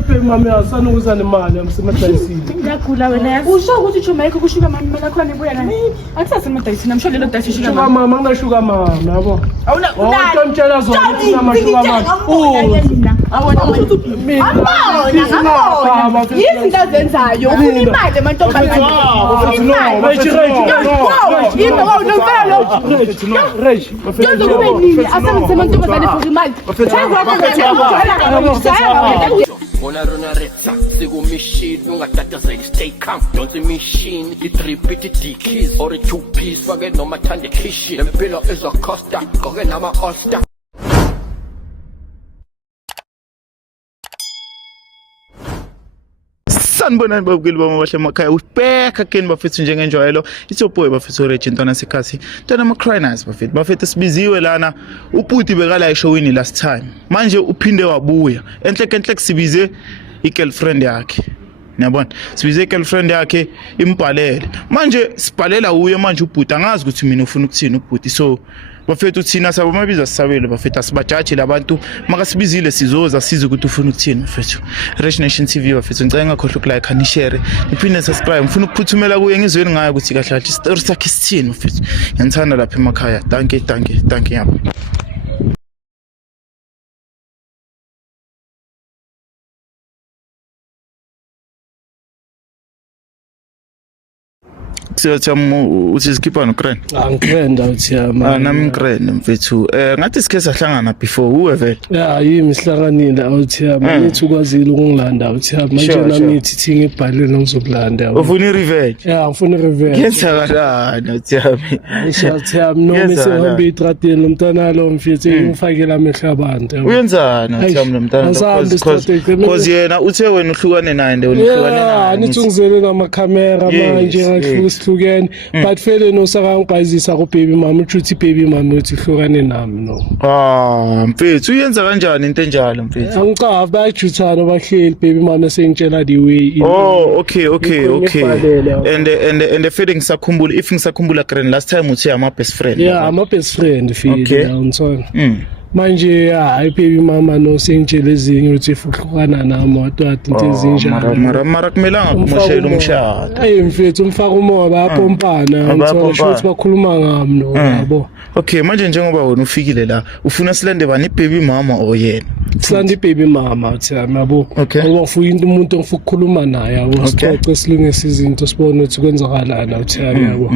baby mama yasana ukuzana imali amsemadayisini. Ngiyagula wena. Usho ukuthi Jamaica kushuka mama mina khona ibuya la. Akusase emadayisini amsho lelo dashi shuka mama ngingashuka mama yabo. Awuna Ngiyamtshela zona ukuthi amashuka mama. Awona izinto azenzayo ufuna imali emantombazane. Stay calm, don't see machine, it's 3 keys or a 2-piece, forget no matter the kitchen. The pillow is a costa, go get nama oyster. Sanibonani babukeli bami bahle emakhaya ubheka keni bafethu njengenjwayelo ithoboy bafethu Regentona Sikhathi ntana ama Criners bafethu sibiziwe lana uPuti bekala eshowini last time manje uphinde wabuya enhle sibize igirlfriend yakhe niyabona sibize igirlfriend yakhe imbhalele manje sibhalela uye manje uPuti angazi ukuthi mina ufuna ukuthini uPuti so bafethu thina sabo mabiza sisabele bafethu asibajaji labantu makasibizile sizoza size ukuthi ufuna ukuthini bafethu Rich Nation TV bafethu ngicela ngakhohle ukulike and share niphinde subscribe ngifuna ukuphuthumela kuye ngizweni ngayo ukuthi kahle kahle story sakhe sithini bafethu ngiyithanda lapha emakhaya thank you yabo Siyathama uthi sikhipha noCran. Angikrenda uthi yama. Nami ngikrenda mfethu. Ngathi sikhe sahlangana before uwe vele. Yimi sihlanganile awuthi yama nithi ukwazile ukungilanda awuthi yama manje nami nithi thinga ebhalweni ngizokulanda. Ufuna revenge? Ngifuna revenge. Ngiyathakala uthi yami. Ishathi yami noma sihamba itradeni nomntana lo mfethu ngifakela amehlo abantu. Uyenzani uthi yami nomntana because yena uthe wena uhlukane naye nje uhlukane naye. Nithi ungizele namakhamera manje ngahlukene but fele no sakangqayizisa ku baby mama uthi baby mama uthi hlukane nami no mfethu uyenza kanjani into enjalo mfethu angicavi bayajuthana bahleli baby mama sengitshela the way okay and the feeling sakhumbula if ngisakhumbula Grand last time uthi ama best friend ama best friend feel ngitsona manje hayi baby mama no sengitshela ezinye uthi fuhlukana nami watwati into ezinjalo mara kumelanga kumoshela umshado mfethu umfaka umoya bayapompana ngithola ukuthi bakhuluma ngami no yabo okay manje njengoba wena ufikile la ufuna silande bani baby mama oyena silande baby mama uthi yabo ngoba ufuna umuntu ofuna ukukhuluma naye yabo sicoce silungise izinto sibone ukuthi kwenzakalana uthi yabo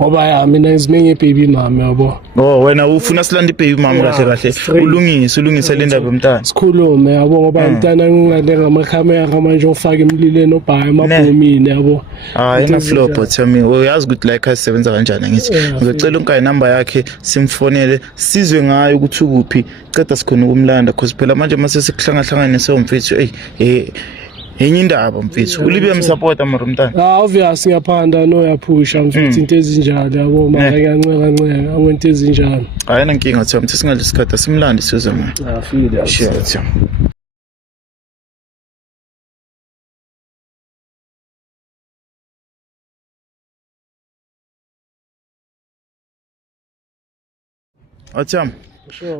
ngoba mina ngizimenge baby mama yabo wena ufuna silande baby mama kahle ulungise le ndaba yomntana sikhulume yabo ngoba umntana ngingale ngamakhamera manje ufaka emlileni obhaye emabhomini yabo ina flop tell me uyazi ukuthi like asebenza kanjani ngithi ngizocela unkayi number yakhe simfonele sizwe ngayo ukuthi ukuphi ceda sikhona ukumlanda because phela manje mase sikuhlangana somfethu enye indaba mfethu ulibe umsupport amarumntana obvious ngiyaphanda no yaphusha mfethu into ezinjalo yabo mara kancane awento ezinjalo ayina inkingathi mthi singalesikhatha simlandi size ngayo feel shit Atham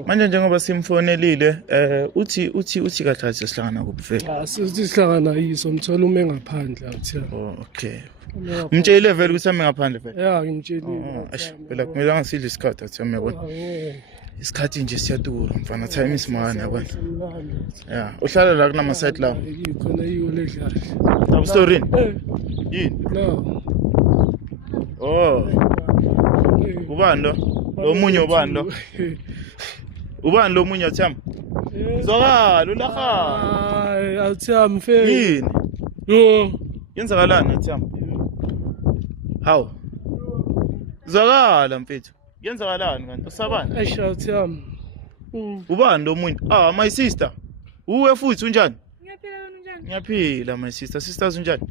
manje njengoba simfonelile uthi kahle sihlangana kuphi sithi sihlangana yiso mthola ume ngaphandle athi okay umtshele vele ukuthi ame ngaphandle vele ngimtshelile phela kumele angisidle isikhathi athi yabona isikhathi nje siyadura mfana time isimana yabona uhlala la kunama site la khona yiwo ledlala story yini no ubani lo omunye ubani lo ubani lo munye Atham zwakala ulaha Atham mfethu yini yenzakalani Atham how zwakala mfethu yenzakalani kanti usabani Atham ubani lo munye my sister uwe futhi unjani Ngiyaphila wena unjani ngiyaphila my sisters unjani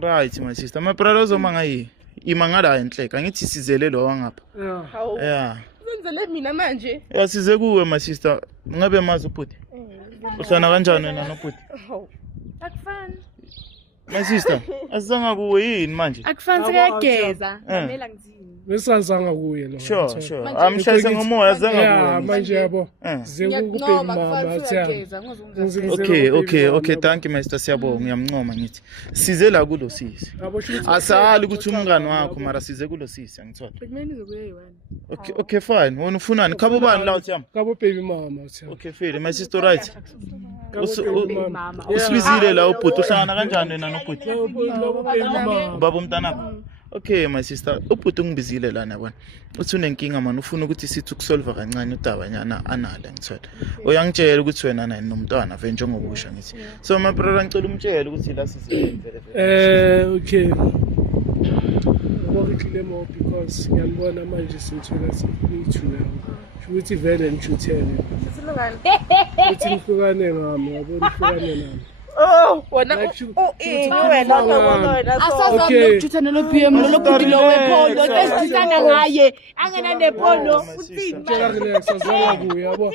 right my sister my brother uzomanga yi imangala enhleka angithi sizele lo wangapha Uzenzele mina manje size kuwe my sister ngabe mazi uPuti uhlana kanjani wena noPuti akufani my sister asizanga kuwe yini manje akufani sekageza ngamela ngizini besazanga kuye lo Sure. Amshayise ngomoya azanga yeah kuye. manje yabo Ngiyakuncoma, mama kufanele athi uyageza, ngozungizela. Okay, thank you Mr. Siyabonga, ngiyamncoma ngithi. Size la kulo sisi. yabo shuthi Asali ukuthi umngani wakho mara size kulo sisi angithola. Bekumele nizokuya yi-1. Okay, fine. Wena ufunani? Khabo bani la uthi yami? kabo baby mama athi Okay, Phil, my sister right. Mama. Usibizile la ubhuti uhlangana kanjani wena nobhuti? kabo baby mama Baba umntanakho. Okay my sister, ubhuti ungibizile lana yabona. Uthi unenkinga man ufuna ukuthi sithi ukusolve kancane udabanyana anala ngithola. Uyangitshela ukuthi wena nani nomntwana vele njengobusha ngithi. So my brother ngicela umtshele ukuthi la sizivele. okay ngokukile mo because ngiyambona manje sithola sithu ukuthi vele ngichuthele uthi nihlukane ngami yabona nihlukane nami wena Asazazi lokujuthana lo BM lo bhuti lo wepolo esizana ngaye angena nepolo uthini tshela relax azanga kuye yabo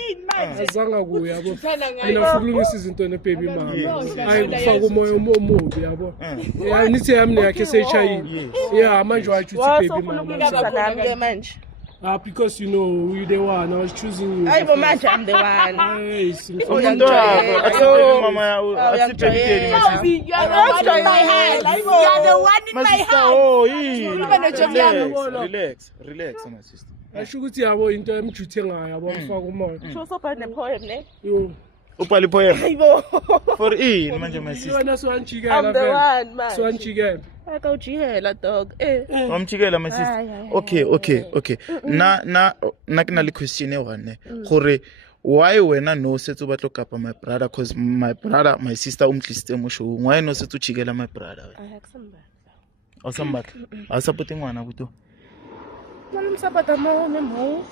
azanga kuye yabo mina fukulungisa izinto ne baby mama hayi kufaka umoya omubi yabo yeah nithi yami yakhe seyishayile yeah manje wachuthi baby mama manje because you know you the one I was choosing you hayibo manje I'm the one hey Umuntu wakho athi mama yawo athi baby daddy my You are the one in my hand. You are the one in my sister. hand. Oh, yini. Ukhuluma noJob yami. Relax my sister. asho ukuthi yabo into emjuthe ngayo yabo mfaka umoya sho sobhala nepoem ne yo Ubhali poem hayibo for in manje my sister. yona swanchikela I'm the one man swanchikela akawujihela dog Wamchikela my sister. Okay. Na kinale question e one gore why wena no setso batlo kapa my brother cause my brother my sister umtlisite mo show why no setso chikela my brother awusambatha awusapoti ngwana kuto Sapata mo nemo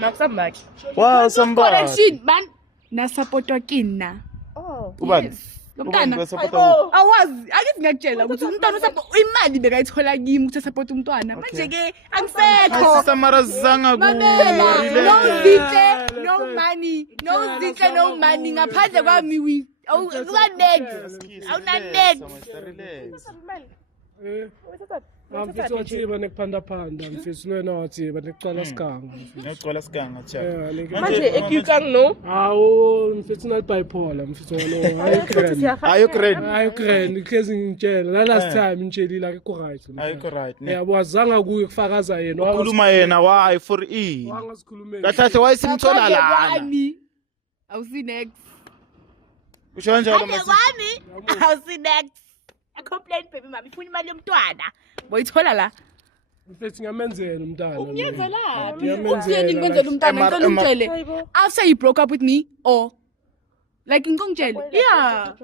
makusambaki wow sambatha Correction man. Nasupportwa kina. ubani Lomntana. Ubani Awazi, akithi ngiyakutshela ukuthi umntwana imali bekayithola kimi ukuthi support umntwana. Manje ke angisekho. sister mara zanga ku No zithe, no money. No zithe, no money ngaphandle kwami uka next. Awuna next. mfethu wathi banekuphanda mfethu wena wathi banekucala siganga ngicela siganga cha manje ekuyukang no awu mfethu na bipolar mfethu wona ayikho grand ikhezi ngitshela la last time ngitshelile akekho right ayikho right ne yabo azanga kuye kufakaza yena wakhuluma yena why for in wangasikhulumeli kahle wayesimthola lana Awusi next. usho kanjalo my sister Kwami awusi next. Complain baby mama ifuna imali yomntwana. Boyithola la. mfethu ngiyamenzela umntana Uyenzelaphi? Uthini ngenzela umntana ngicela umtshele. After you broke up with me or like ngikongitshele. Yeah.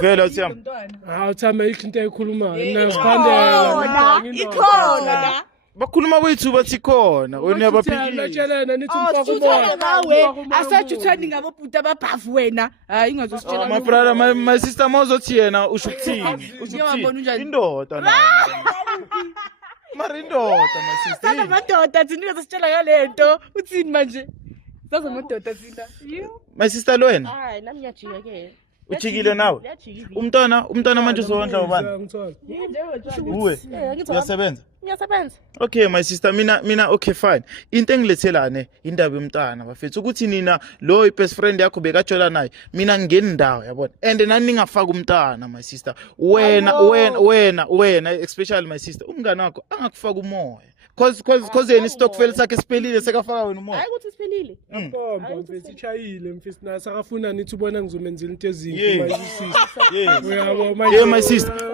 vele uthiyami awuthama into eyikhulumayo nasiphandela Ikhona. bakhuluma kwethu bathi khona wena yabaphikile latshelena nithi Usuthana ngawe umfaka asajuthani ngabobhuti ababhavu wena. Hayi ingazositshela. my brother my sister mawuzothi yena usho ukuthini Ngiyabona unjani? indoda nayo mara indoda my sister Sasa madoda thina ngazositshela ngalento. Uthini manje? Sasa madoda thina. my sister lo wena hayi nami ngiyajika ke ujikile nawe umntwana manje uzowondla ubani uwe uyasebenza ngiyasebenza okay my sister mina okay fine into engilethelane indaba yomntana bafethu ukuthi nina lo best friend yakho bekajola naye mina ngingeni ndawo yabona and nani ningafaka umntana my sister wena especially my sister umngane wakho angakufaka umoya cause yena istokfel sakhe siphelile sekafaka wena umoya hayi ukuthi siphelile Pompa mfethu ichayile mfethu nasakafuna nithi ubona ngizomenzela into ezimbi uyabo manje my sister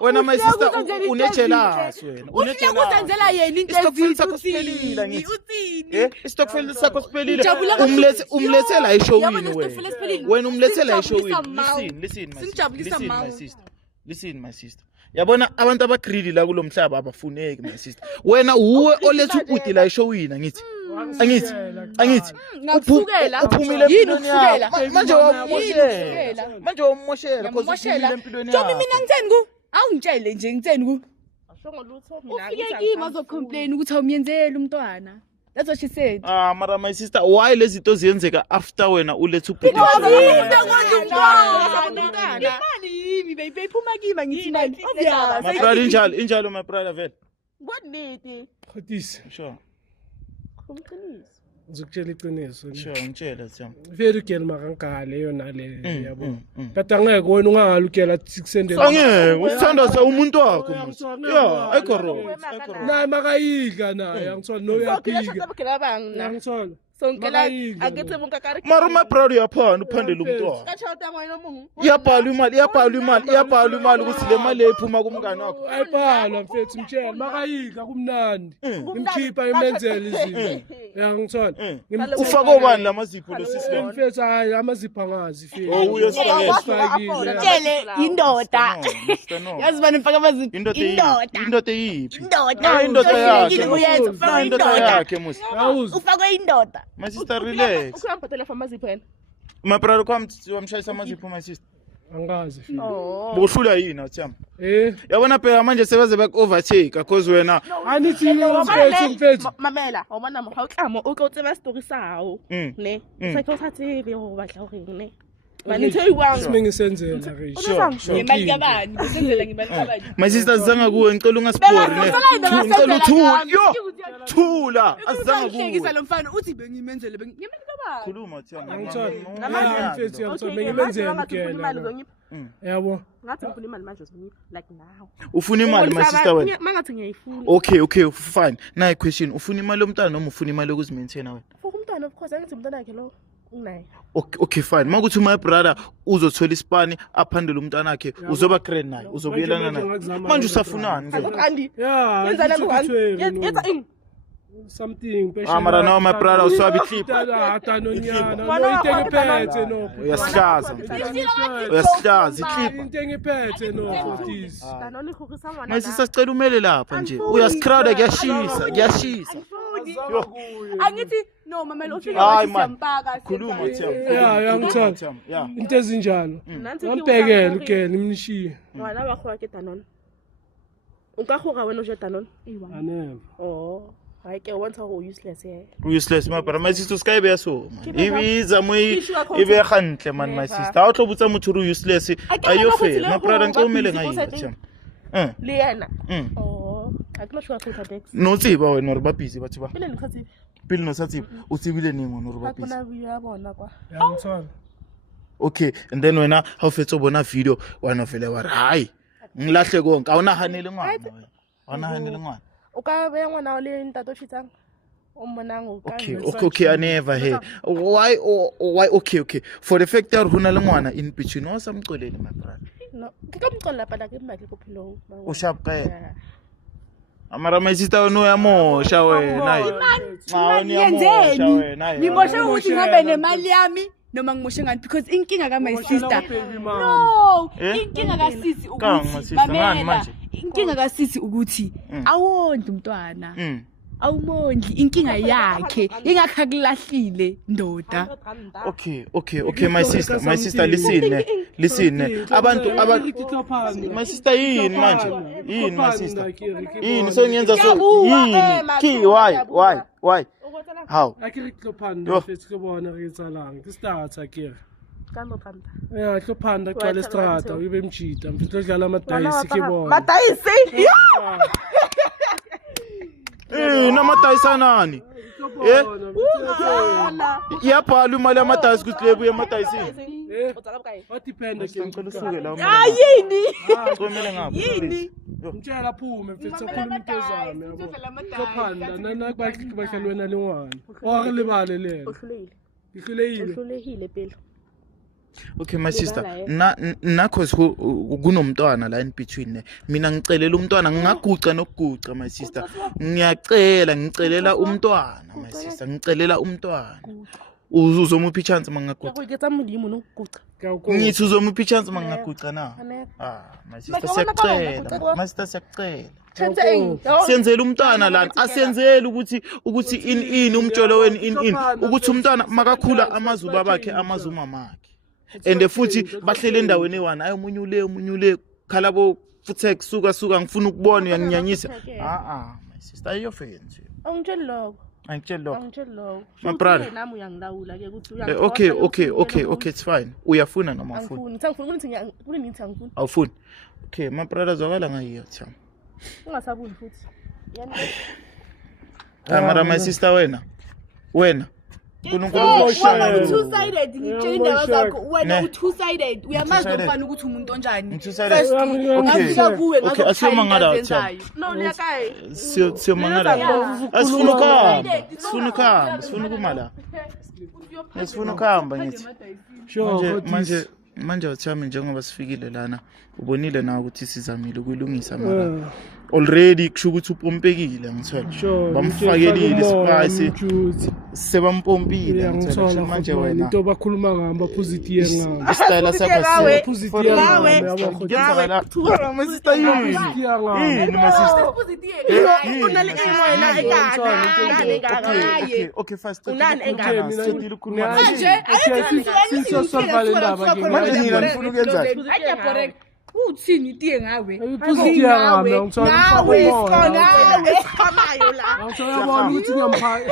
wena my sister unejealous wena Uzenzela yena into istokfel sakho siphelile ngithi istokfel sakho siphelile umlethela eshowini wena umlethela eshowini listen my sister yabona abantu abagreedy la kulomhlaba abafuneki my sister wena uwe oletha ubhuti la eshowini ngithi uphumile empilweni yakho manje wamoshela Moshela. Jomi mina ngitheni ku? Awungitshele nje ngitheni ku? ashongo lutho Ufike kimi azocomplain ukuthi awumyenzeli umntwana. That's what she said. Mara my sister, why lezi zinto ziyenzeka after wena ulethe ubhuti? Imali yimi baby iphuma kimi ngithi manje. My brother injalo my brother vele. What need? Khodisi. Sure. Kumqinisa. Ngizokutshela iqiniso. Sure, ngitshela Siyam. Vele ugela makangale yona le yabo. Kodwa ngeke wena ungangalukela sikusendela. Angeke, usithanda sa umuntu wakho musi. Yeah, ayikho wrong. Naye makayidla naye angithola no uyaphika. Angithola. Sonkela akethi munkakari. Mara my brother uyaphanda uphandela umuntu wakho. Kachota moya nomungu. Iyabhalwa imali ukuthi le mali ephuma kumngane wakho. Ayibhalwa mfethu mtshela makayidla kumnandi. Ngimkhipha imenzele izinto. Uyangithola. Ufaka obani lamazipho lo sisi lo? Mfethu hayi amazipha ngazi mfethu. Oh uyosifakela. Tshele indoda. Yazi bani mfaka amazipho. Indoda yiphi? Indoda. Indoda yakhe. Uyenza ufaka Indoda indoda. yakhe musi. Ufakwe indoda. My sister relax. Ukuyambhathela famazipho yena. My brother wamshayisa amazipho my sister. Angazi mfethu. Bokuhlula yini awuthamba? Yabona phela manje sebaze back overtake because wena anithi mfethu. Mamela, wa bona mo ha o tlamo o tlo tseba story sa hao. Ne. Sa tlo sa tsebe ho batla hore ne. Mani theyiwang. Simengisenzela ke. Sure. Imali kabani? Besenzela ngimali kabani? My sister azange kuwe ngicela ungasipori ne. Ngicela uthula. Yo. Thula. Azange kuwe. Ngiyekisa lo mfana uthi bengimenzele ngimali kabani? Khuluma Thiyanga. Angithola. Mfethu yangithola bengimenzela kuyena. Yabo. Ngathi ngifuna imali manje uzongipha like now. Ufuna imali my sister wena? Mangathi ngiyayifuna. Okay, fine. Nayi question, ufuna imali yomntana noma ufuna imali yokuzimaintain wena? Ufuna umntwana of course angithi umntwana wakhe lo. Unayo. Okay fine. Makuthi my brother uzothola isipani aphandele umntana wakhe uzoba grand naye, uzobuyelana naye. Manje usafunani ke? Akandi. Yeah. Yenza la ngani? Yenza ini? Something Mara no my brother uswabi clip. Hata nonyana. No intengiphethe no. Uyahlaza clip. Intengiphethe no Khodisi. Danoni khokisa ngwana. My sister sicela umele lapha nje. Uyasicrowda kuyashisa. Angithi no mama lo ufike Hayi, wathi man. siyampaka. Khuluma Thiyanga. Yeah, uyangithola. Yeah. Into ezinjalo. Nansi Ngibhekela ugela imnishiye. ngwana wa khwa ke Danone. Unka khoga wena o je Danone? Aneme. Oh. Hayi ke wontsha go useless he. Useless my brother. My sister sky be so man. Ibiza mo ibe gantle man my sister. Ha o tlo botsa motho ru useless. Ayo fe. My brother ntse o mele ngayi Thiyanga. Le yena. Oh. Aklo shwa khotha Dex. No tsiba wena re ba busy batho ba. Pele nkhatsi. Pele no sa tsiba. O tsibile neng wena re ba busy. Bona video ya bona kwa. Uyangithola. Okay, and then wena ha o fetsa bona video wana fele wa re hayi ngilahle konke awunahanele ngwana wena. Awunahanele ngwana. O ka be ngwana o le ntato tshitsang. O monang o ka. Okay, I never hear. Why okay. For the fact that hona le ngwana in between o sa mqolele my brother. No. Ke ka mqolla pala ke mmakle ko philong. O sharp ka yena. Amara my sister no ya mosha wena. Imali yenzeni? Ngimoshe ukuthi ngabe nemali yami noma ngimoshe ngani because inkinga ka my sister. No, inkinga ka sisi ukuthi mamela. Inkinga ka sisi ukuthi awondli umntwana. Awumondli inkinga yakhe ingakha kulahlile ndoda. Okay my sister listen abantu my sister yini manje my sister yini so ngiyenza so yini why how akiliklopanda mfethu kubona ngitsalanga istarta kire Kamo phanda. yeah hlopanda kwale strata uyibe mjita mfethu odlala amadayisi kibona Madayisi. namadayisi nani iyabhalwa imali yamadayisi ukuthi lebuye emadayisini Utsala bukayi. wadependa ke ngicela usuke la Yini? ngicela ngapha Yini? ngitshela phume mfethu sakhuluma into ezami yabo hlopanda nana bahlali wena lengwana wakelibale lelo Uhlulehile. ihlulehile Uhlulehile phela. Okay my sister na cause kunomntwana la in between mina ngicelela umntwana ngingaguca nokuguca my sister ngicelela umntwana my sister ngicelela umntwana uzomupha ichance mangaguca Ngiketsa modimo no kuguca. ngithi uzomupha ichance mangaguca na my sister siyakucela siyenzela umntwana lana asiyenzele ukuthi in umtsholo weni in ukuthi umntwana makakhula amazuba bakhe amazuma makhe and futhi bahlele endaweni ewana ayomunyule khalabo futhi kusuka ngifuna ukubona uyanginyanyisa my sister ayofenze Awungitshela lokho. Angitshela lokho. Angitshela lokho. My brother. Nami uyangilawula ke ukuthi Okay, it's fine. Uyafuna noma afuni? Angifuni. Awufuni. Okay, my brother zwakala ngayiyo Thama. Ungasabuni futhi. Mara my sister wena. Wena two-sided ngitshela indaba zakho wena u-two-sided uyamazi ufana ukuthi umuntu onjani Two-sided. ngafika kuwe Okay, asiyoma ngala Thama. No, liyakayi. Siyoma ngala. Asifuna kumala. Asifuna kuhamba ngithi. Manje uthami njengoba sifikile lana ubonile na ukuthi sizamile ukuyilungisa mara already kusho ukuthi upompekile ngithola bamfakelile spice sebampompile ngithola manje wena into bakhuluma ngamba positive ngamba style sakho positive ngiyazakala my sister yini my sister Unale emoyela ekaka. Okay fast Unani ekaka. manje sizosolva le ndaba ke manje ngila ngifuna ukuyenzani ayaborek uthini itiye ngawe positive ngamba ngawe Khamayo la. ngiyabona ukuthi ngiyamphaya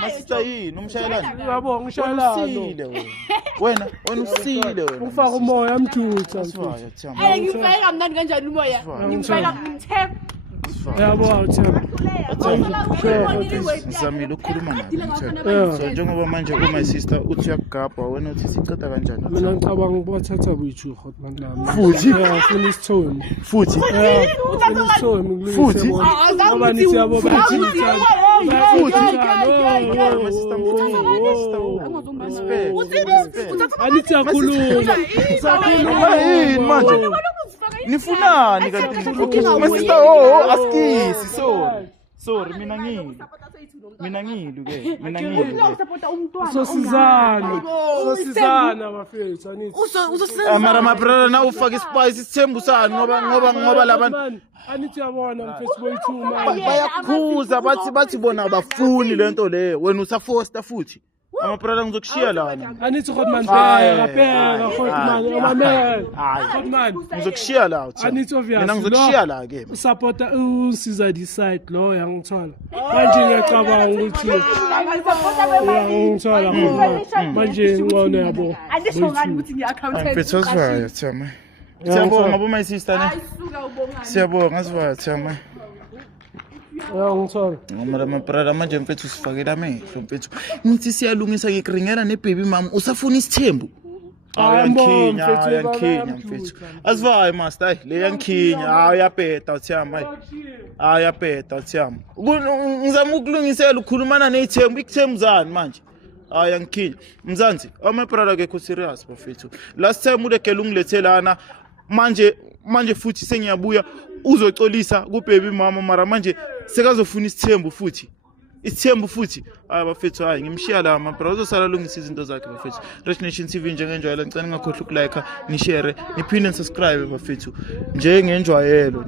my sister yini umshayelani yabo ngishayelano wena usile wena ufaka umoya amjutha ngifaka kamnandi kanjani umoya ngifaka ngimthep yabo awuthemba ngizamile ukukhuluma nawe so njengoba manje my sister uthi uyakugabha wena uthi siceda kanjani mina ngicabanga ukubathatha kwethu hotman nami Futhi? ufuna isithombe futhi ufuna isithombe Futhi? ngoba nithi yabo bathi anithi yakhuluma yini manje nifunani kanti my sister askisi sorry mina ngili sosizana bafethu anithi mara my brother na ufaka ispice isithembusani ngoba labantu anithi yabona mfethu boyithuma bayakhuza bathi bona abafuni lento leyo wena usafoster futhi amabrother ngizokushiya lana anithi hotman phela hotman mamela hotman ngizokushiya la anithi obvious mina ngizokushiya la ke usupporta usiza decide lo yangithola manje ngiyacabanga ukuthi ngithola manje ngone yabo andisho ngani ukuthi ngi-accountant mfethu asivayo Thama siyabonga bo my sister ne siyabonga asivayo Thama ngithola ngomara mabrother manje mfethu sifakela amehlo mfethu ngithi siyalungisa ngikringela nebaby mama usafuna isithembu Yankinya mfethu asivayo master le yankhinya uyapeta Thama uyapeta Thama ngizama ukulungisela ukukhulumana nezithembu ikuthembuzani manje yankinya mzansi my brother ke serious bafethu last time ulegela ungilethelana manje futhi sengiyabuya uzocolisa kubaby mama mara manje sekazofuna isithembu futhi bafethu ngimshiya la my brother uzosala lungisa izinto zakhe bafethu Rich Nation TV njengenjwayelo ngicela ngakhohlwa ukulike ni share niphinde subscribe bafethu njengenjwayelo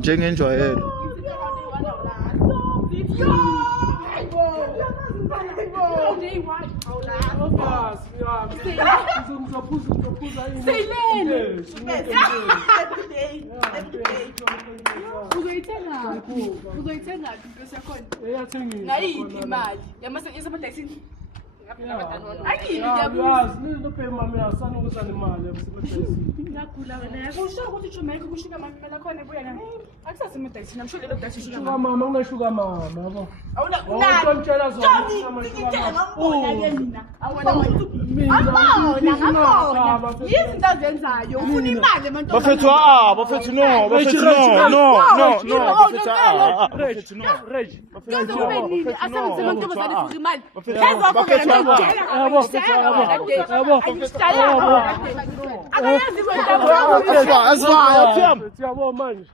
uzoyithenga into sekhona ngayiphi imali yamasebadayisini mama ungashuka mama yabo yizinto azenzayo ufuna imali bafethu no bafethu yabo manje